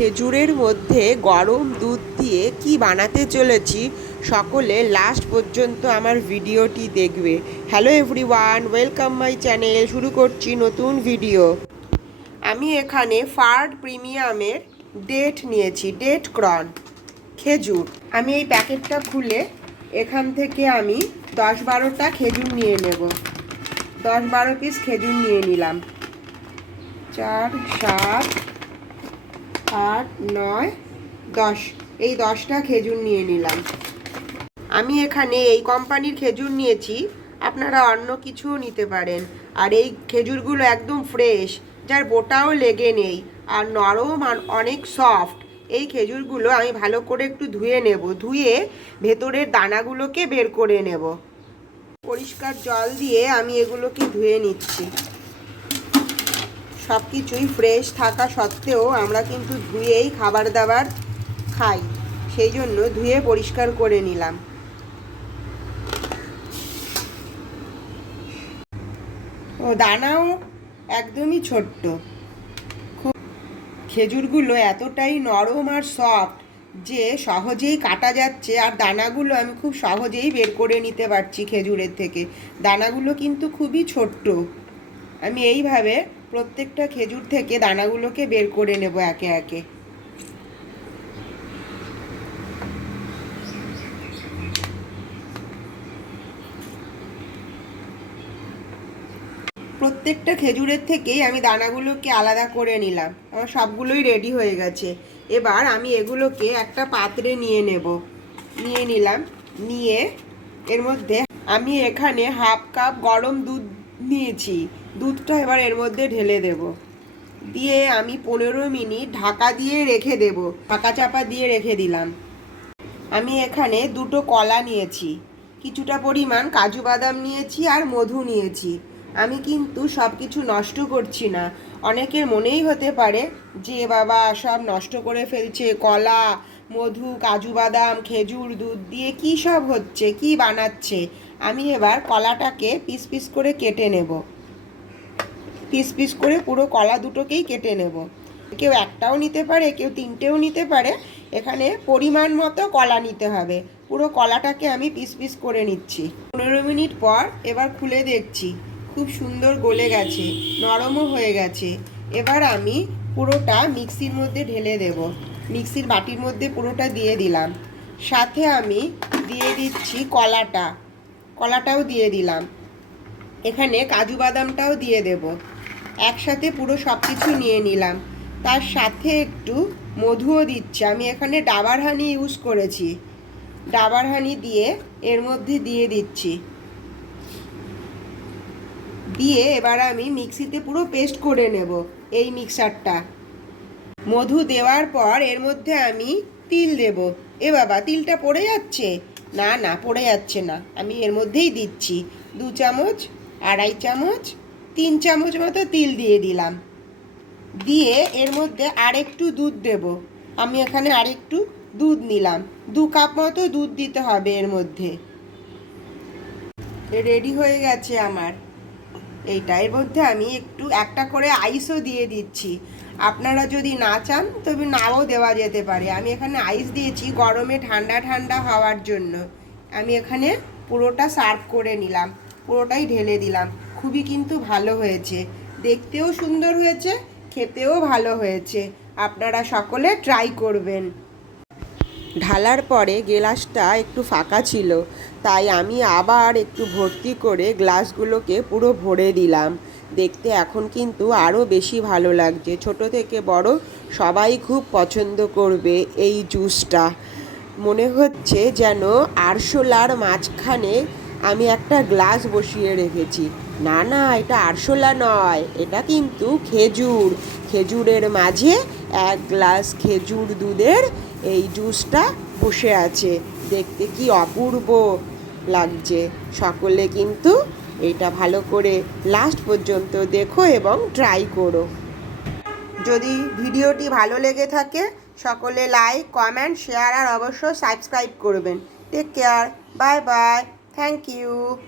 খেজুরের মধ্যে গরম দুধ দিয়ে কি বানাতে চলেছি সকলে লাস্ট পর্যন্ত আমার ভিডিওটি দেখবে। Hello everyone welcome my channel শুরু করছি নতুন ভিডিও আমি এখানে ফার্ড প্রিমিয়ামের ডেট নিয়েছি ডেট ক্রন খেজুর। আমি এই প্যাকেটটা খুলে এখান থেকে আমি দশ বারোটা খেজুর নিয়ে নেব। দশ বারো পিস খেজুর নিয়ে নিলাম। চার, সাত আট, নয়, দশ। এই দশটা খেজুর নিয়ে নিলাম। আমি এখানে এই কোম্পানির খেজুর নিয়েছি। আপনারা অন্য কিছুও নিতে পারেন। আর এই খেজুরগুলো একদম ফ্রেশ যার বোটাও লেগে নেই। আর নরম আর অনেক সফট এই খেজুরগুলো আমি ভালো করে একটু ধুয়ে নেব। ধুয়ে ভেতরের দানাগুলোকে বের করে নেব। পরিষ্কার জল দিয়ে আমি এগুলোকে ধুয়ে নিচ্ছি। সব কিছুই ফ্রেশ থাকা সত্ত্বেও আমরা কিন্তু ধুয়েই খাবার দাবার খাই। সেই জন্য ধুয়ে পরিষ্কার করে নিলাম। ও, দানাও একদমই ছোট্ট। খুব খেজুরগুলো এতটাই নরম আর সফট যে সহজেই কাটা যাচ্ছে, আর দানাগুলো আমি খুব সহজেই বের করে নিতে পারছি খেজুরের থেকে। দানাগুলো কিন্তু খুবই ছোট্ট। আমি এইভাবে প্রত্যেকটা খেজুর থেকে দানাগুলোকে বের করে নেব একে একে। প্রত্যেকটা খেজুরের থেকেই আমি দানাগুলোকে আলাদা করে নিলাম। আমার সবগুলোই রেডি হয়ে গেছে। এবার আমি এগুলোকে একটা পাত্রে নিয়ে নেব। নিয়ে নিলাম। নিয়ে এর মধ্যে আমি এখানে হাফ কাপ গরম দুধ নিয়েছি। দুধটা এবার এর মধ্যে ঢেলে দেব। দিয়ে আমি পনেরো মিনিট ঢাকা দিয়ে রেখে দেব। ঢাকা চাপা দিয়ে রেখে দিলাম। আমি এখানে দুটো কলা নিয়েছি। কিছুটা পরিমাণ কাজু বাদাম নিয়েছি আর মধু নিয়েছি। আমি কিন্তু সব কিছু নষ্ট করছি না। অনেকের মনেই হতে পারে যে বাবা সব নষ্ট করে ফেলছে। কলা, মধু, কাজু বাদাম, খেজুর, দুধ দিয়ে কী সব হচ্ছে, কি বানাচ্ছে? আমি এবার কলাটাকে পিস পিস করে কেটে নেব। পিস পিস করে পুরো কলা দুটোকেই কেটে নেব। কেউ একটাও নিতে পারে, কেউ তিনটেও নিতে পারে। এখানে পরিমাণ মতো কলা নিতে হবে। পুরো কলাটাকে আমি পিস পিস করে নিচ্ছি। পনেরো মিনিট পর এবার খুলে দেখছি, খুব সুন্দর গলে গেছে, নরমও হয়ে গেছে। এবার আমি পুরোটা মিক্সির মধ্যে ঢেলে দেব। মিক্সির বাটির মধ্যে পুরোটা দিয়ে দিলাম। সাথে আমি দিয়ে দিচ্ছি কলাটা। কলাটাও দিয়ে দিলাম। এখানে কাজু বাদামটাও দিয়ে দেব। একসাথে পুরো সব কিছু নিয়ে নিলাম। তার সাথে একটু মধুও দিচ্ছি। আমি এখানে ডাবার হানি ইউজ করেছি। ডাবার হানি দিয়ে এর মধ্যে দিয়ে দিচ্ছি। দিয়ে এবার আমি মিক্সিতে পুরো পেস্ট করে নেব এই মিক্সারটা মধু দেওয়ার পর এর মধ্যে আমি তিল দেব। এ বাবা, তিলটা পড়ে যাচ্ছে? না না, পড়ে যাচ্ছে না। আমি এর মধ্যেই দিচ্ছি। দু চামচ, আড়াই চামচ তিন চামচ মতো তিল দিয়ে দিলাম। দিয়ে এর মধ্যে আরেকটু দুধ দেব। আমি এখানে আরেকটু দুধ নিলাম। দু কাপ মতো দুধ দিতে হবে এর মধ্যে। রেডি হয়ে গেছে আমার। এইটা। এর মধ্যে আমি একটু, একটা করে আইসও দিয়ে দিচ্ছি। আপনারা যদি না চান, তবে নাও দেওয়া যেতে পারে। আমি এখানে আইস দিয়েছি গরমে ঠান্ডা ঠান্ডা হওয়ার জন্য। আমি এখানে পুরোটা সার্ভ করে নিলাম। পুরোটাই ঢেলে দিলাম। খুবই কিন্তু ভালো হয়েছে। দেখতেও সুন্দর হয়েছে, খেতেও ভালো হয়েছে। আপনারা সকলে ট্রাই করবেন। ঢালার পরে গ্লাসটা একটু ফাঁকা ছিল, তাই আমি আবার একটু ভর্তি করে গ্লাসগুলোকে পুরো ভরে দিলাম। দেখতে এখন কিন্তু আরও বেশি ভালো লাগছে। ছোট থেকে বড় সবাই খুব পছন্দ করবে এই জুসটা মনে হচ্ছে যেন আরশোলার মাঝখানে আমি একটা গ্লাস বসিয়ে রেখেছি। না না, এটা আরশোলা নয়, এটা কিন্তু খেজুর। খেজুরের মাঝে এক গ্লাস খেজুর দুধের এই জুসটা বসে আছে। দেখতে কি অপূর্ব লাগছে। সকলে কিন্তু এটা ভালো করে লাস্ট পর্যন্ত দেখো এবং ট্রাই করো। যদি ভিডিওটি ভালো লেগে থাকে, সকলে লাইক কমেন্ট শেয়ার আর অবশ্যই সাবস্ক্রাইব করবেন। Take care bye bye thank you.